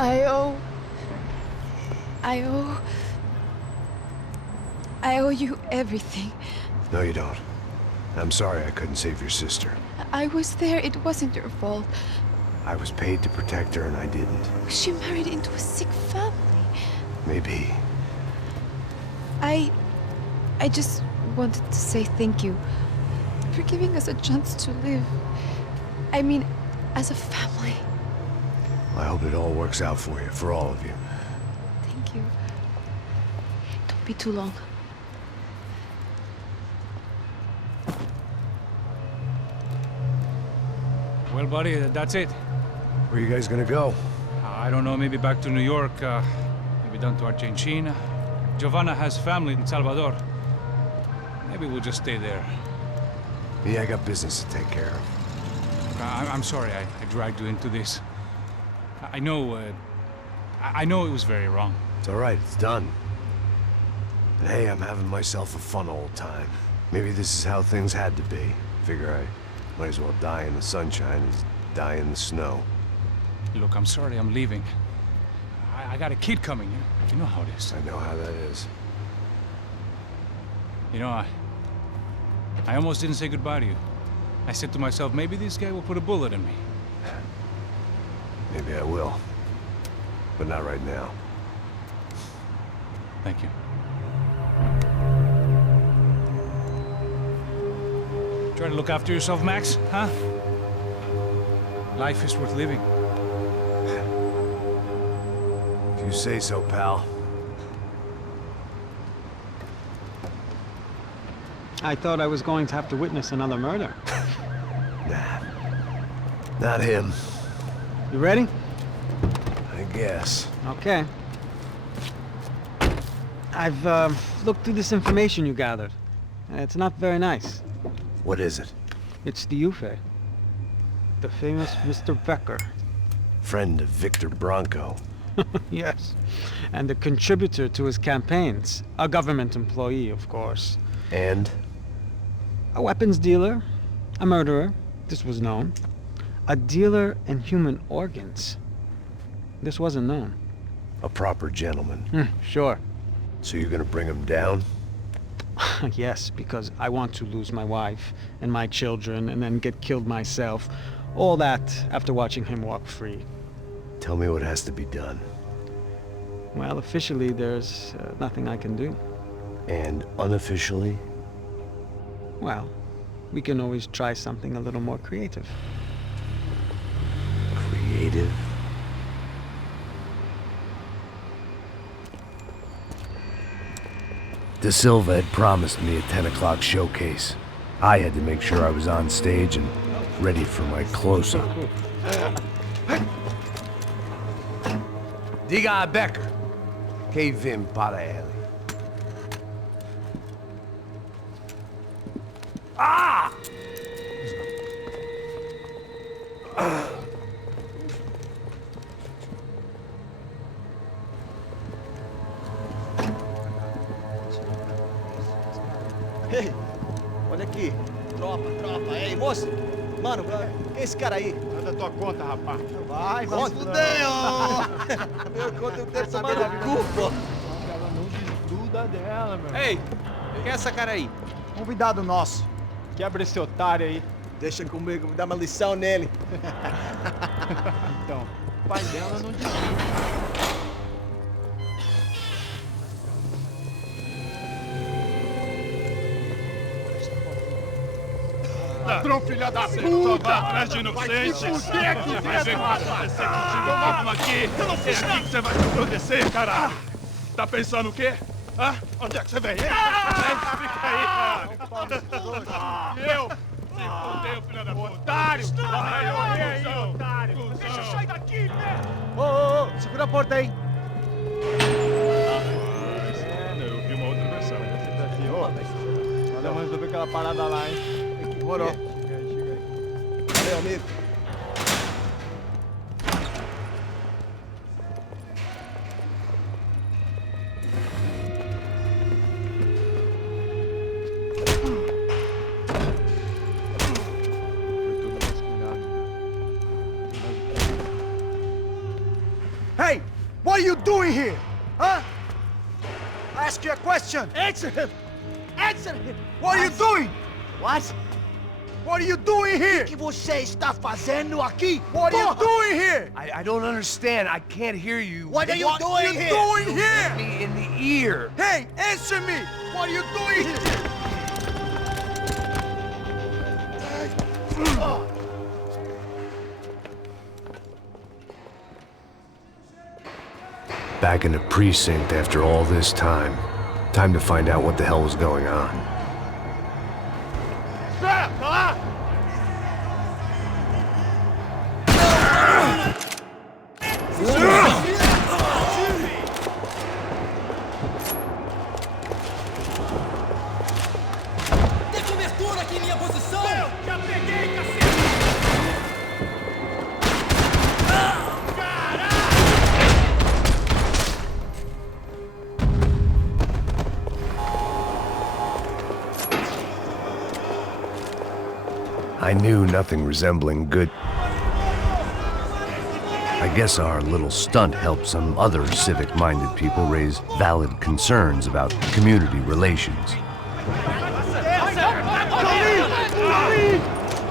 I owe... I owe... I owe you everything. No, you don't. I'm sorry I couldn't save your sister. I was there. It wasn't your fault. I was paid to protect her and I didn't. She married into a sick family. Maybe. I just wanted to say thank you for giving us a chance to live. I mean, as a family. I hope it all works out for you, for all of you. Thank you. Don't be too long. Well, buddy, that's it. Where are you guys gonna go? I don't know, maybe back to New York, maybe down to Argentina. Giovanna has family in Salvador. Maybe we'll just stay there. Me, I got business to take care of. I'm sorry I dragged you into this. I know it was very wrong. It's all right, it's done. And hey, I'm having myself a fun old time. Maybe this is how things had to be. Figure I might as well die in the sunshine as die in the snow. Look, I'm sorry I'm leaving. I got a kid coming. You know how it is. I know how that is. You know, I almost didn't say goodbye to you. I said to myself, maybe this guy will put a bullet in me. Maybe I will. But not right now. Thank you. Try to look after yourself, Max, huh? Life is worth living. If you say so, pal. I thought I was going to have to witness another murder. Nah. Not him. You ready? I guess. Okay. I've looked through this information you gathered. It's not very nice. What is it? It's the Ufe. The famous Mr. Becker. Friend of Victor Bronco. Yes. And a contributor to his campaigns. A government employee, of course. And? A weapons dealer. A murderer. This was known. A dealer in human organs. This wasn't known. A proper gentleman. Sure. So you're gonna bring him down? Yes, because I want to lose my wife and my children and then get killed myself. All that after watching him walk free. Tell me what has to be done. Well, officially, there's nothing I can do. And unofficially? Well, we can always try something a little more creative. Creative? De Silva had promised me a 10 o'clock showcase. I had to make sure I was on stage and ready for my close-up. Diga a Becker. Que vim para ele. Ah! Ei, olha aqui. Tropa. Ei, moço. Mano, quem é esse cara aí? Manda tua conta, rapaz. Vai se fuder, ó. Meu conta eu quero saber da culpa. Ela não desgruda dela, meu. Ei, quem é essa cara aí? Convidado nosso. Quebra esse otário aí. Deixa comigo, me dá uma lição nele. Então, o pai dela não desgruda. Ladrão, filha da puta! Vai atrás de inocentes! Vai ver o que vai acontecer contigo! Vamos aqui! É aqui que você vai se acontecer, caralho! Tá pensando o quê? Hã? Onde é que você vem? Fica aí, cara! Eu? Se fudeu, filha da puta! Otário! Vai morrer aí, otário! Deixa eu sair daqui, né? Ô, segura a porta aí. Eu vi uma outra versão. Valeu, resolver aquela parada lá, hein? Demorou. Chega aí. Valeu, amigo. Hey! What are you doing here? Huh? I ask you a question. Answer him! Answer him! What are you doing? What? What are you doing here? O que você está fazendo aqui? What are you doing here? I don't understand. I can't hear you. What are you doing here? What are you doing here? Me in the ear. Hey, answer me! What are you doing here? Back in the precinct after all this time. Time to find out what the hell was going on. Tem cobertura aqui em minha posição! Já peguei, cacete! I knew nothing resembling good. I guess our little stunt helped some other civic-minded people raise valid concerns about community relations.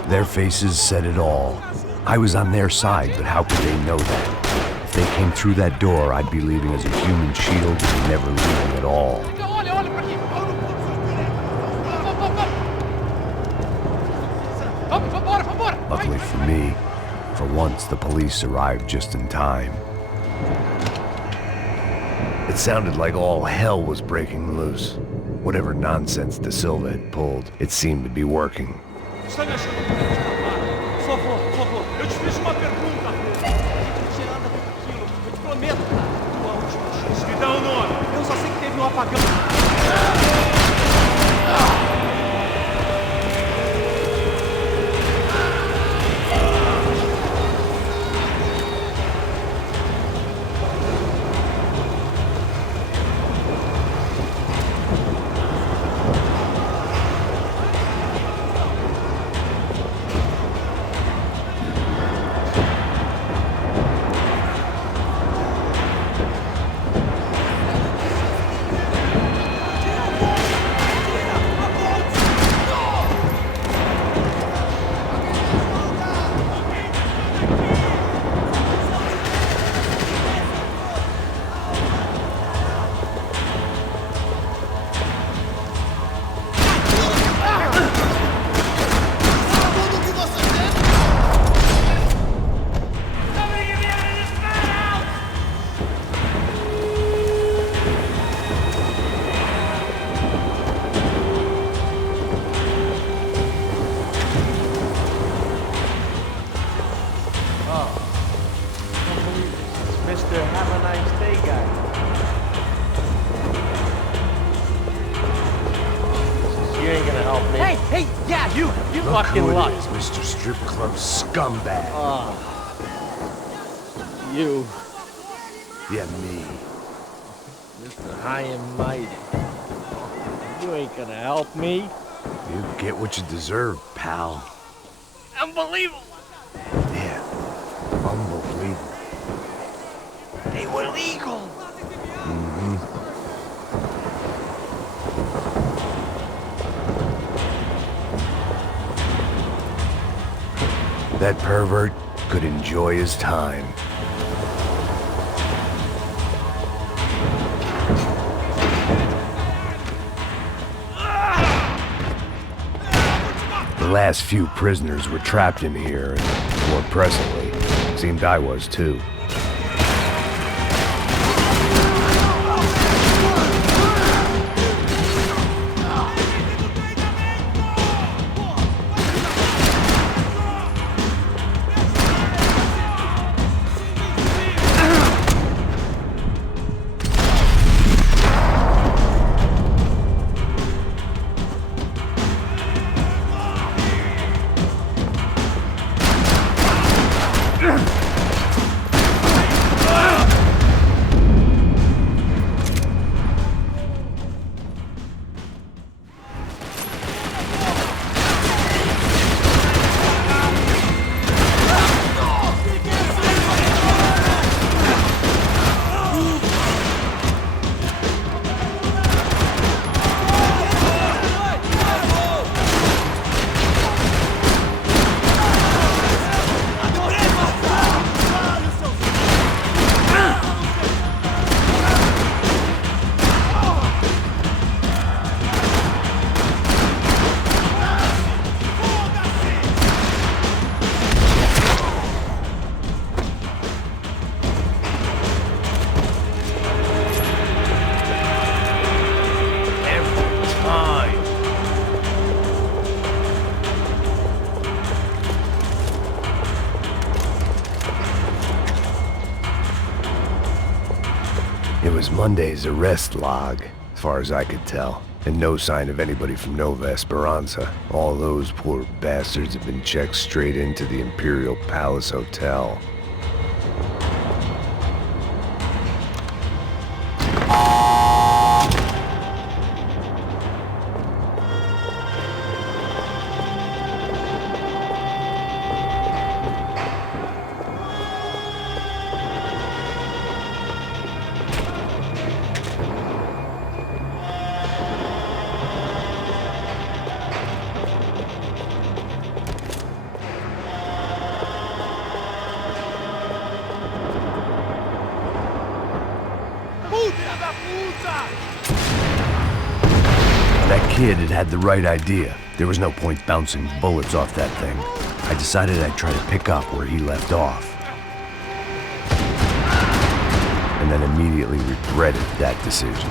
Their faces said it all. I was on their side, but how could they know that? If they came through that door, I'd be leaving as a human shield and never leaving at all. Luckily for me, for once the police arrived just in time. It sounded like all hell was breaking loose. Whatever nonsense De Silva had pulled, it seemed to be working. Está me achando que eu te Por favor, eu te fiz uma pergunta. Você anda com aquilo, eu te prometo, cara. Tua última chance. Me dá o nome. Eu só sei que teve um apagão. Mr. Have a nice day, guy. You ain't gonna help me. Hey, yeah, you Look fucking who luck. it is, Mr. Strip Club scumbag. You, Yeah, me. Mr. High and Mighty. You ain't gonna help me. You get what you deserve, pal. Unbelievable. Yeah, unbelievable. They were legal. That pervert could enjoy his time. The last few prisoners were trapped in here, and more presently, seemed I was too. was Monday's arrest log, as far as I could tell. And no sign of anybody from Nova Esperanza. All those poor bastards have been checked straight into the Imperial Palace Hotel. That kid had the right idea. There was no point bouncing bullets off that thing. I decided I'd try to pick up where he left off. And then immediately regretted that decision.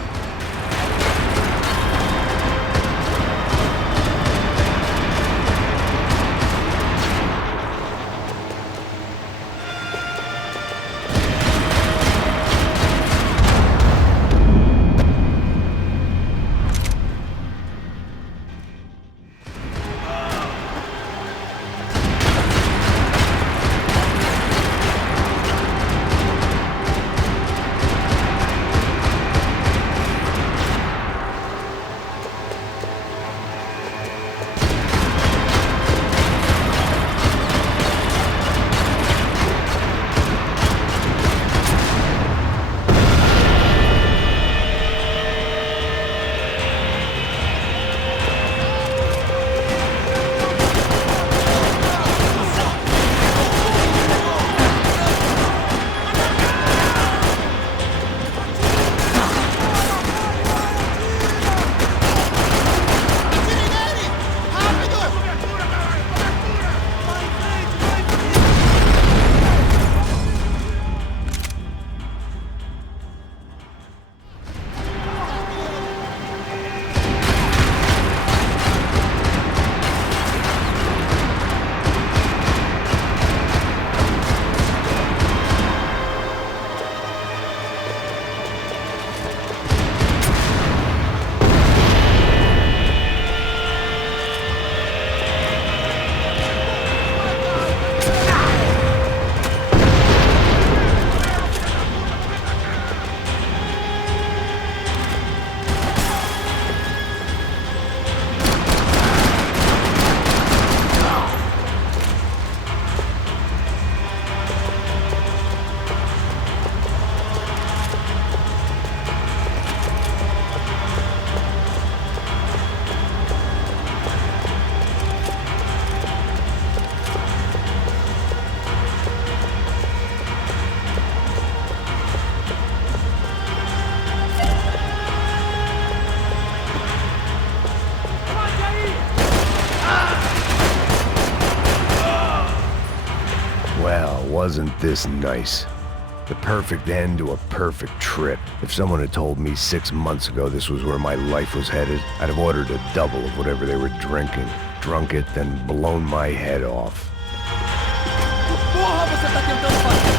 Wasn't this nice? The perfect end to a perfect trip. If someone had told me 6 months ago this was where my life was headed, I'd have ordered a double of whatever they were drinking, drunk it, then blown my head off. Porra, você tá tentando fazer?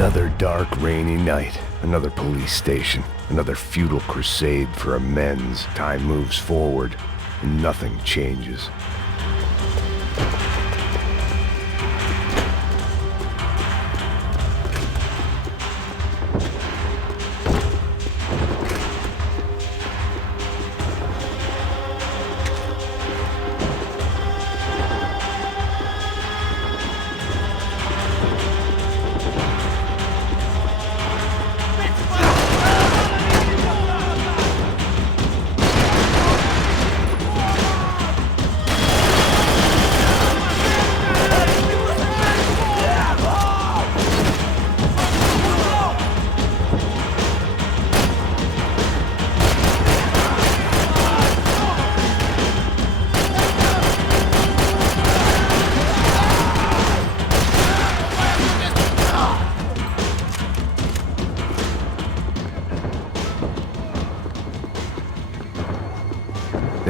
Another dark, rainy night. Another police station. Another futile crusade for amends. Time moves forward, and nothing changes.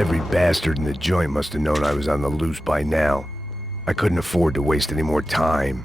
Every bastard in the joint must have known I was on the loose by now. I couldn't afford to waste any more time.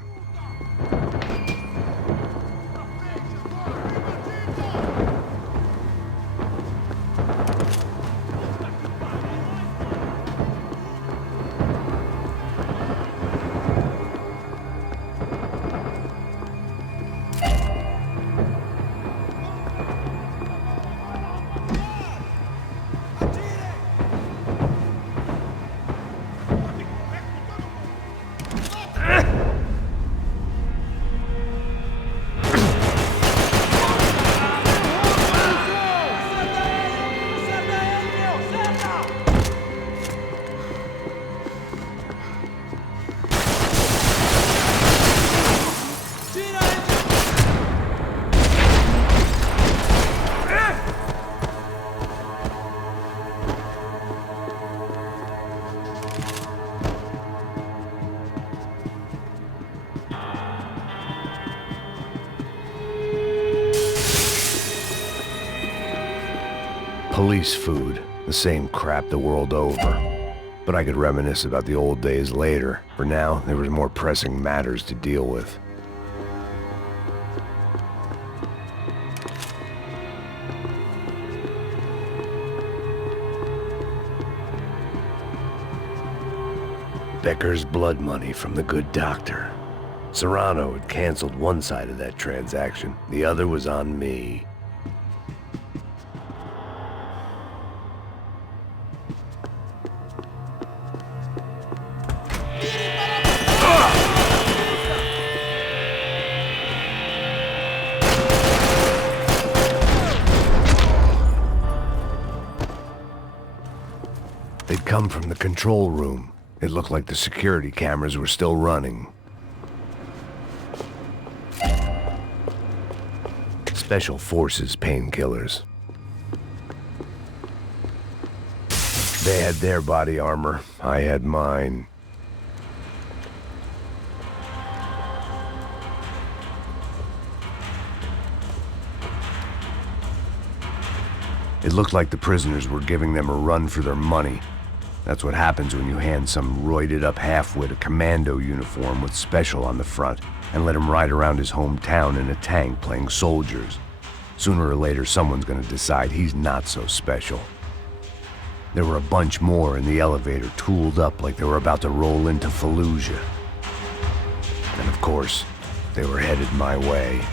Police food, the same crap the world over. But I could reminisce about the old days later. For now, there was more pressing matters to deal with. Becker's blood money from the good doctor. Serrano had canceled one side of that transaction. The other was on me. They'd come from the control room. It looked like the security cameras were still running. Special Forces painkillers. They had their body armor. I had mine. It looked like the prisoners were giving them a run for their money. That's what happens when you hand some roided-up halfwit a commando uniform with special on the front and let him ride around his hometown in a tank playing soldiers. Sooner or later, someone's gonna decide he's not so special. There were a bunch more in the elevator, tooled up like they were about to roll into Fallujah. And of course, they were headed my way.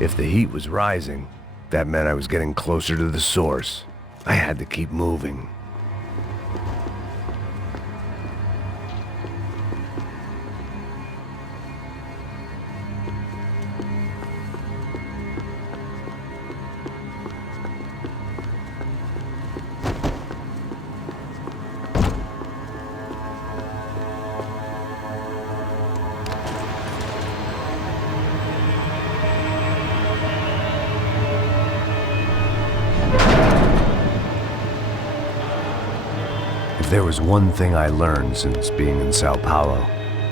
If the heat was rising, that meant I was getting closer to the source. I had to keep moving. If there was one thing I learned since being in Sao Paulo,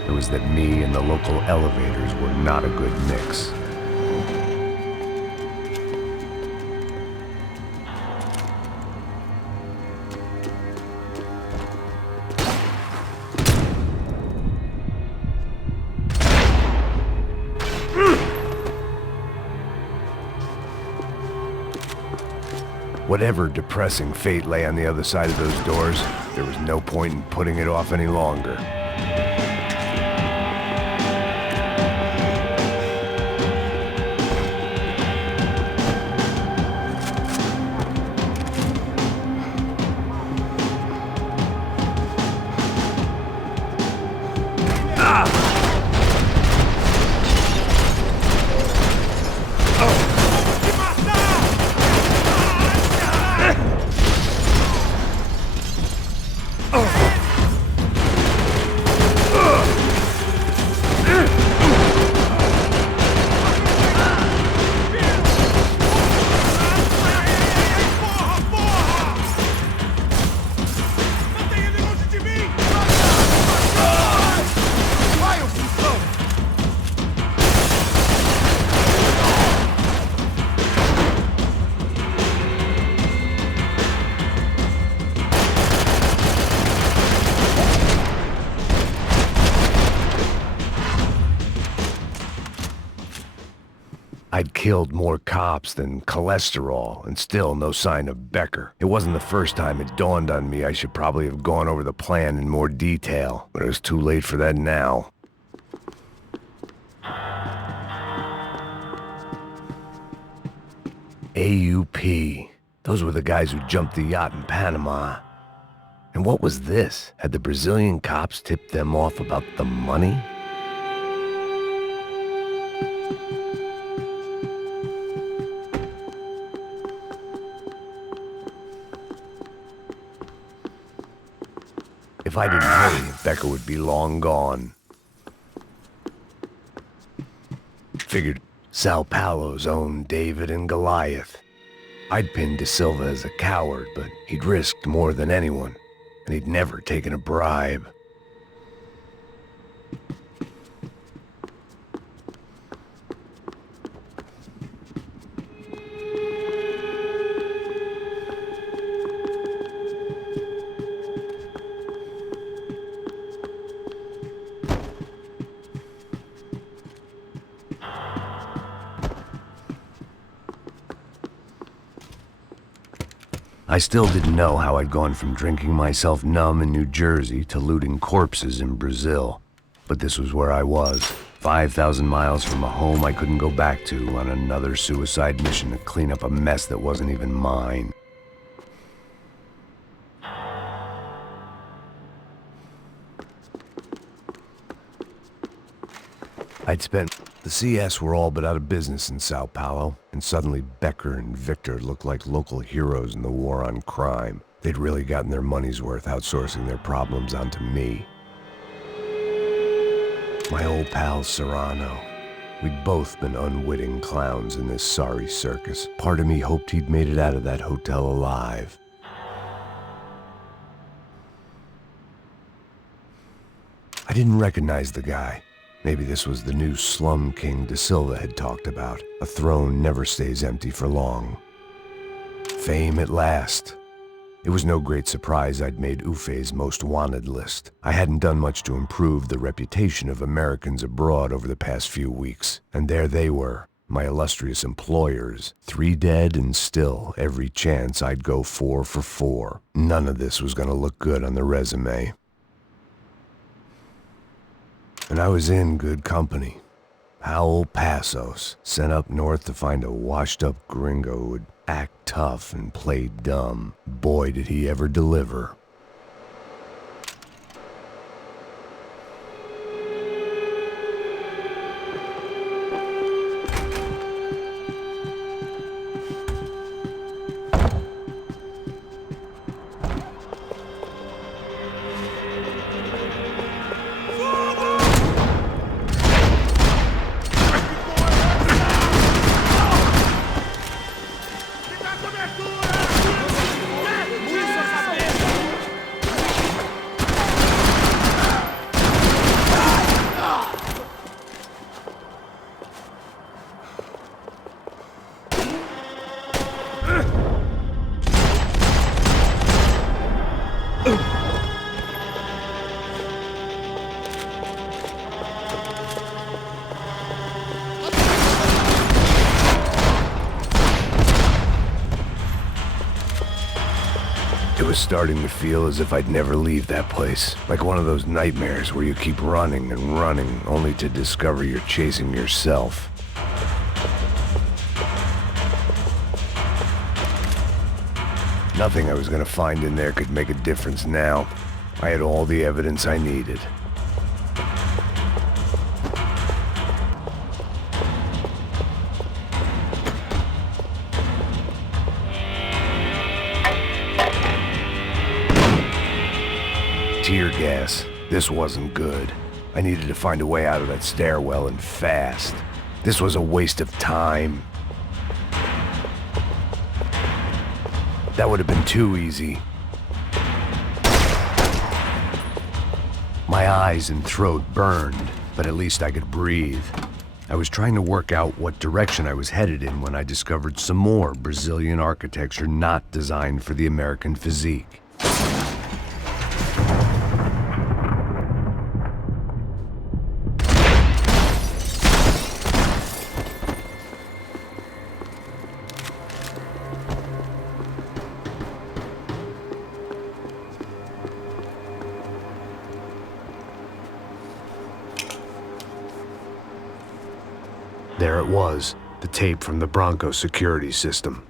it was that me and the local elevators were not a good mix. Whatever depressing fate lay on the other side of those doors, there was no point in putting it off any longer. I'd killed more cops than cholesterol, and still no sign of Becker. It wasn't the first time it dawned on me I should probably have gone over the plan in more detail, but it was too late for that now. AUP. Those were the guys who jumped the yacht in Panama. And what was this? Had the Brazilian cops tipped them off about the money? If I didn't hurry, Becker would be long gone. Figured Sao Paulo's own David and Goliath. I'd pinned De Silva as a coward, but he'd risked more than anyone, and he'd never taken a bribe. I still didn't know how I'd gone from drinking myself numb in New Jersey to looting corpses in Brazil. But this was where I was, 5,000 miles from a home I couldn't go back to, on another suicide mission to clean up a mess that wasn't even mine. I'd spent... The CS were all but out of business in Sao Paulo, and suddenly Becker and Victor looked like local heroes in the war on crime. They'd really gotten their money's worth outsourcing their problems onto me. My old pal Serrano. We'd both been unwitting clowns in this sorry circus. Part of me hoped he'd made it out of that hotel alive. I didn't recognize the guy. Maybe this was the new slum king De Silva had talked about. A throne never stays empty for long. Fame at last. It was no great surprise I'd made Ufe's most wanted list. I hadn't done much to improve the reputation of Americans abroad over the past few weeks. And there they were, my illustrious employers. 3 dead and still every chance I'd go 4 for 4. None of this was gonna look good on the resume. And I was in good company. Howell Passos, sent up north to find a washed-up gringo who would act tough and play dumb. Boy, did he ever deliver. was starting to feel as if I'd never leave that place. Like one of those nightmares where you keep running and running, only to discover you're chasing yourself. Nothing I was gonna find in there could make a difference now. I had all the evidence I needed. Tear gas. This wasn't good. I needed to find a way out of that stairwell and fast. This was a waste of time. That would have been too easy. My eyes and throat burned, but at least I could breathe. I was trying to work out what direction I was headed in when I discovered some more Brazilian architecture not designed for the American physique. There it was, the tape from the Bronco security system.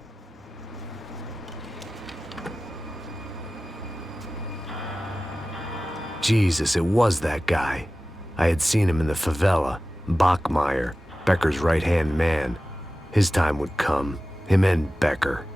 Jesus, it was that guy. I had seen him in the favela, Bachmeyer, Becker's right-hand man. His time would come, him and Becker.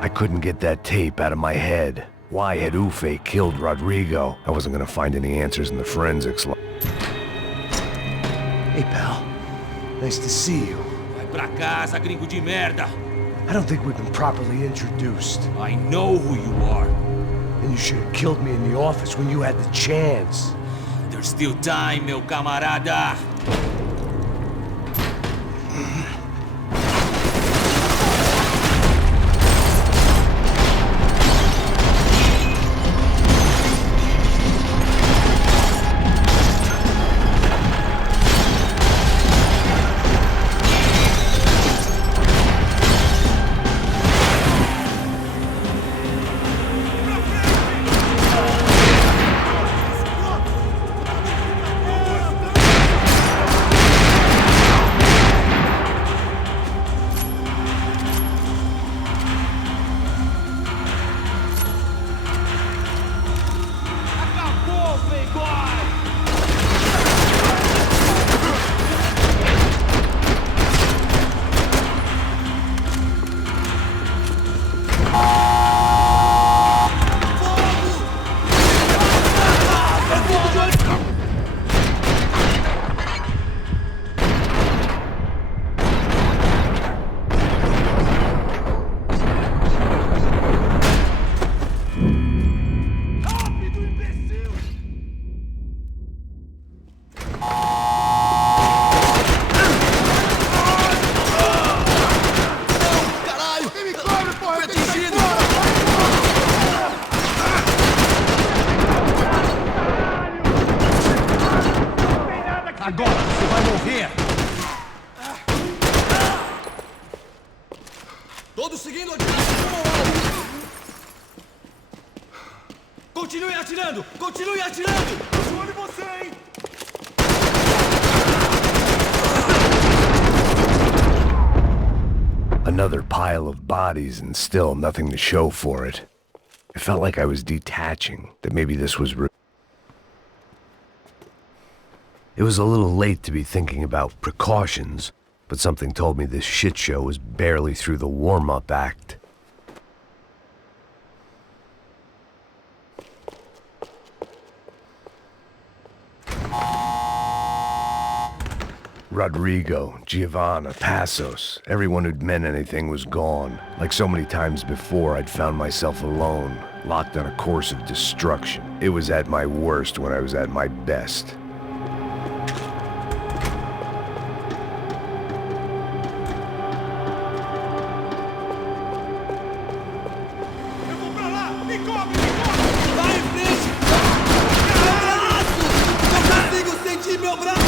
I couldn't get that tape out of my head. Why had Ufe killed Rodrigo? I wasn't gonna find any answers in the forensics. Hey, pal. Nice to see you. Vai pra casa, gringo de merda! I don't think we've been properly introduced. I know who you are. And you should have killed me in the office when you had the chance. There's still time, meu camarada! atirando! Continue atirando! De olho em você, hein? Another pile of bodies and still nothing to show for it. It felt like I was detaching, that maybe this was It was a little late to be thinking about precautions, but something told me this shit show was barely through the warm-up act. Rodrigo, Giovanna, Passos, everyone who'd meant anything was gone. Like so many times before, I'd found myself alone, locked on a course of destruction. It was at my worst when I was at my best. Eu vou pra lá! Me cobre! Me cobre! Vai em frente! Meu braço! Não consigo sentir meu braço!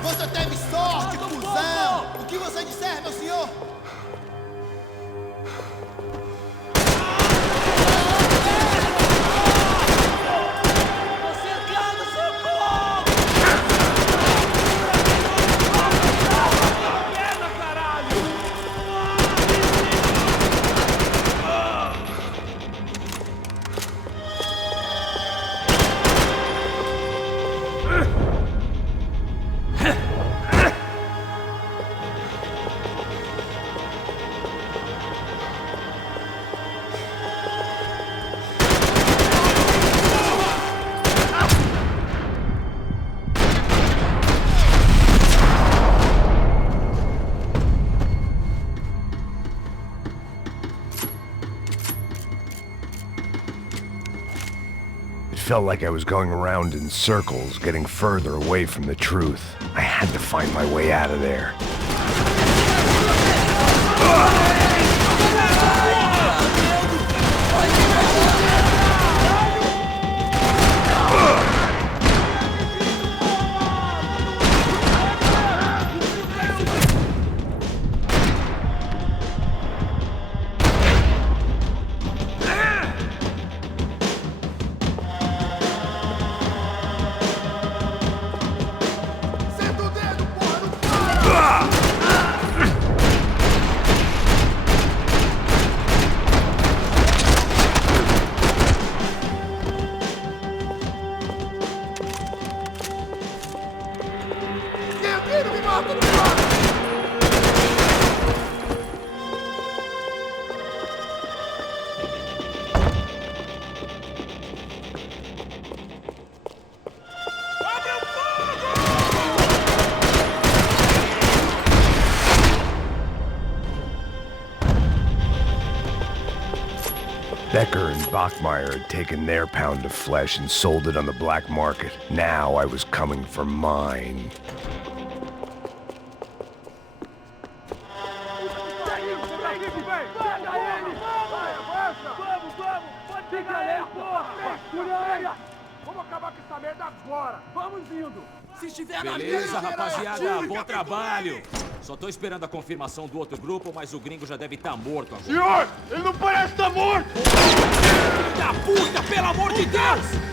Você teve sorte, cuzão! O que você disser, meu senhor? Cercado, socorro! Merda, caralho! It felt like I was going around in circles, getting further away from the truth. I had to find my way out of there. Senta o dedo, porra! Não para! Tiro, me mata, me mata! Abre o fogo! Becker and Bachmeyer had taken their pound of flesh and sold it on the black market. Now I was coming for mine. Vamos acabar com essa merda agora! Vamos indo! Se estiver na Beleza, frente, rapaziada, bom trabalho. Só tô esperando a confirmação do outro grupo, mas o gringo já deve estar morto agora. Senhor, ele não parece estar morto! filho da puta, pelo amor de Deus!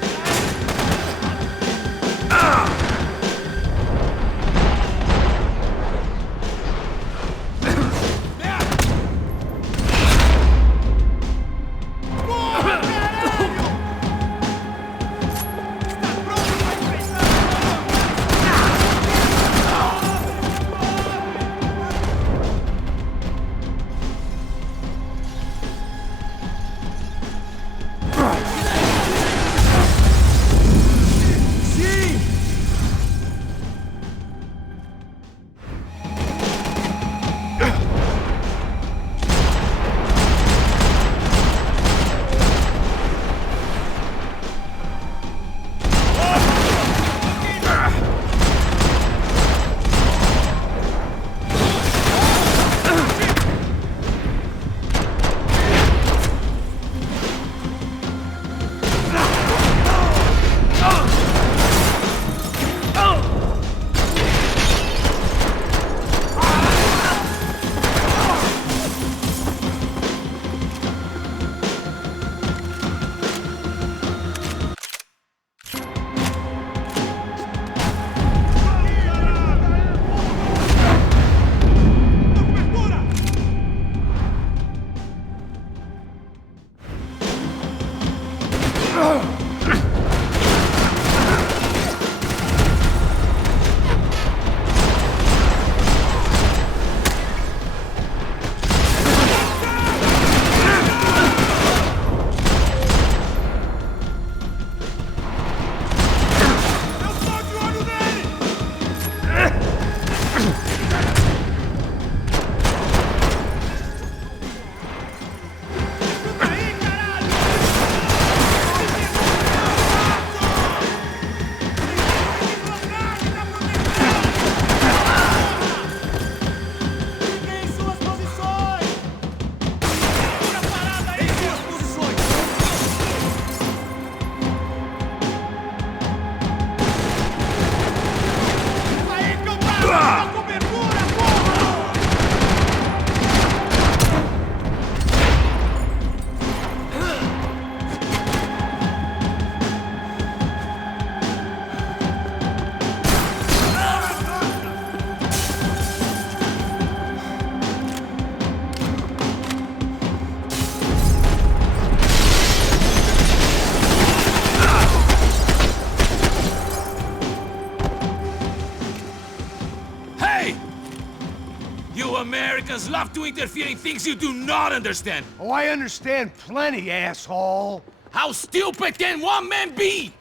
Americans love to interfere in things you do not understand. Oh, I understand plenty, asshole. How stupid can one man be?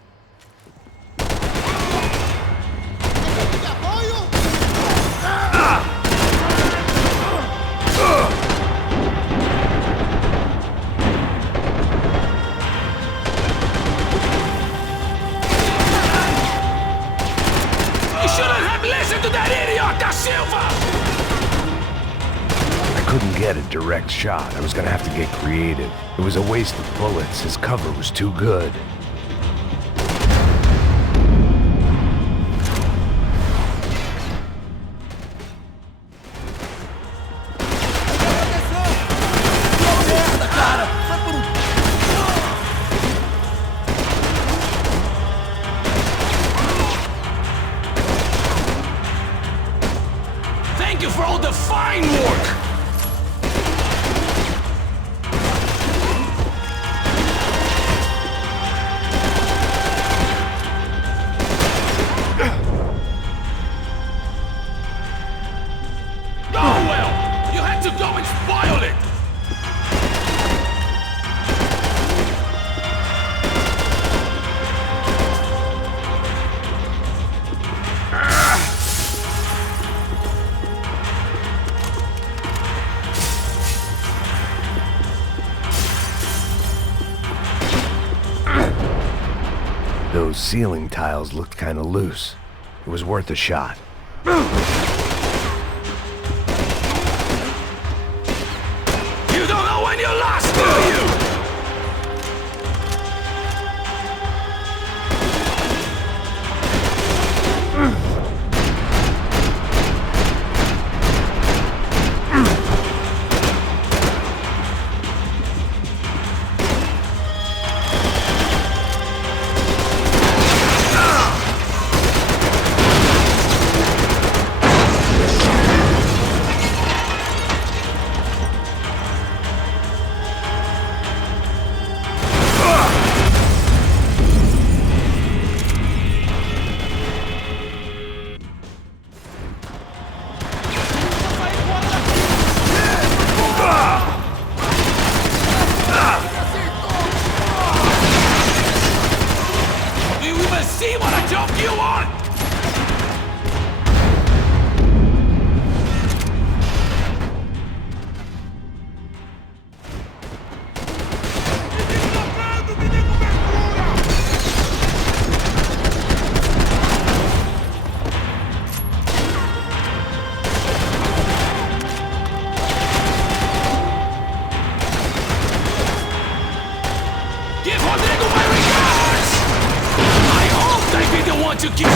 You shouldn't have listened to that idiot, Da Silva! I couldn't get a direct shot. I was gonna have to get creative. It was a waste of bullets. His cover was too good. Thank you for all the fine work! Those ceiling tiles looked kinda loose. It was worth a shot. You don't know when you're lost, do you? See what a joke you are! Give Rodrigo my regards! I hope I be the one to kill!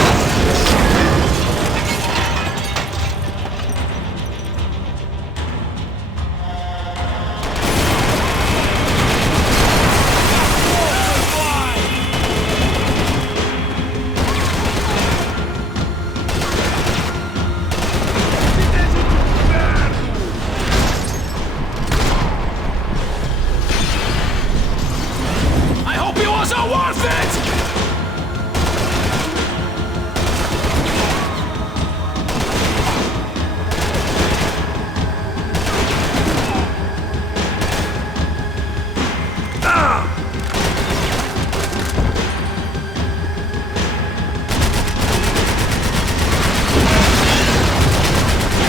I hope it was all worth it!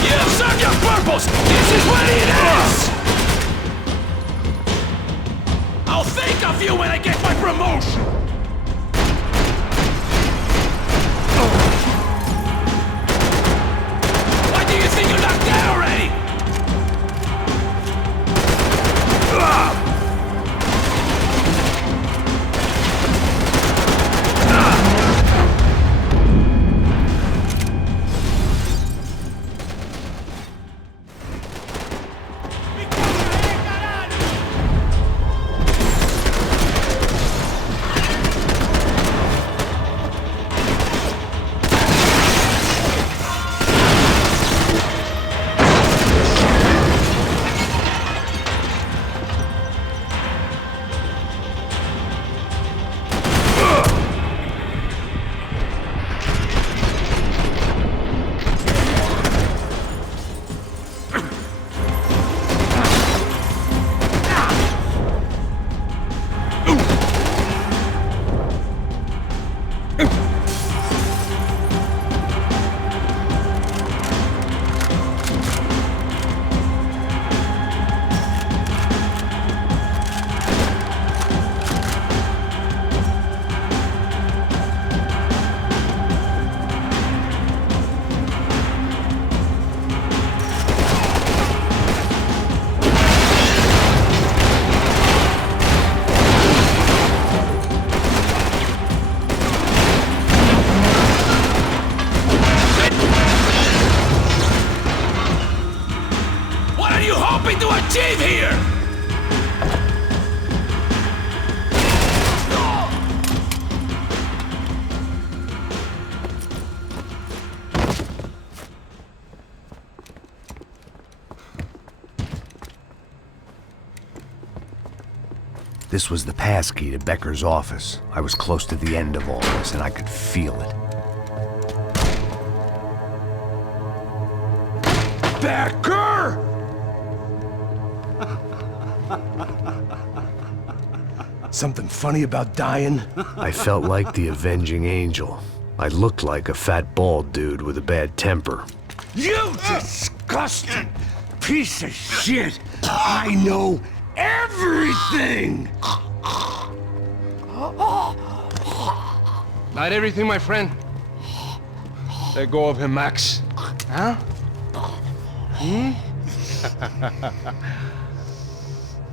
You have served your purpose! This is what it is! I'll think of you when I get my promotion! Why do you think you're not dead already? achieve here? This was the passkey to Becker's office. I was close to the end of all this, and I could feel it. Becker! Something funny about dying? I felt like the avenging angel. I looked like a fat bald dude with a bad temper. You disgusting piece of shit! I know everything! Not everything, my friend. Let go of him, Max. Huh?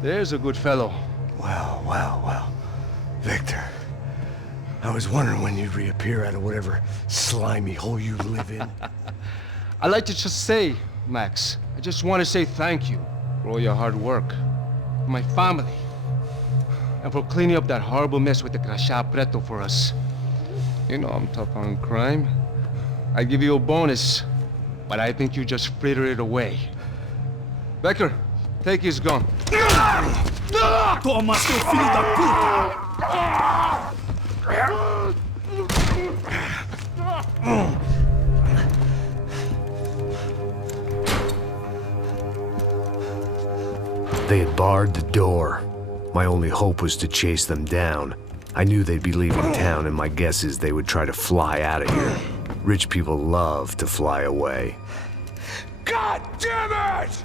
There's a good fellow. Well. Victor, I was wondering when you'd reappear out of whatever slimy hole you live in. I'd like to just say, Max, I just want to say thank you for all your hard work, for my family, and for cleaning up that horrible mess with the crachá preto for us. You know I'm tough on crime. I give you a bonus, but I think you just frittered it away. Becker, take his gun. Toma, seu filho da puta! They had barred the door. My only hope was to chase them down. I knew they'd be leaving town, and my guess is they would try to fly out of here. Rich people love to fly away. God damn it!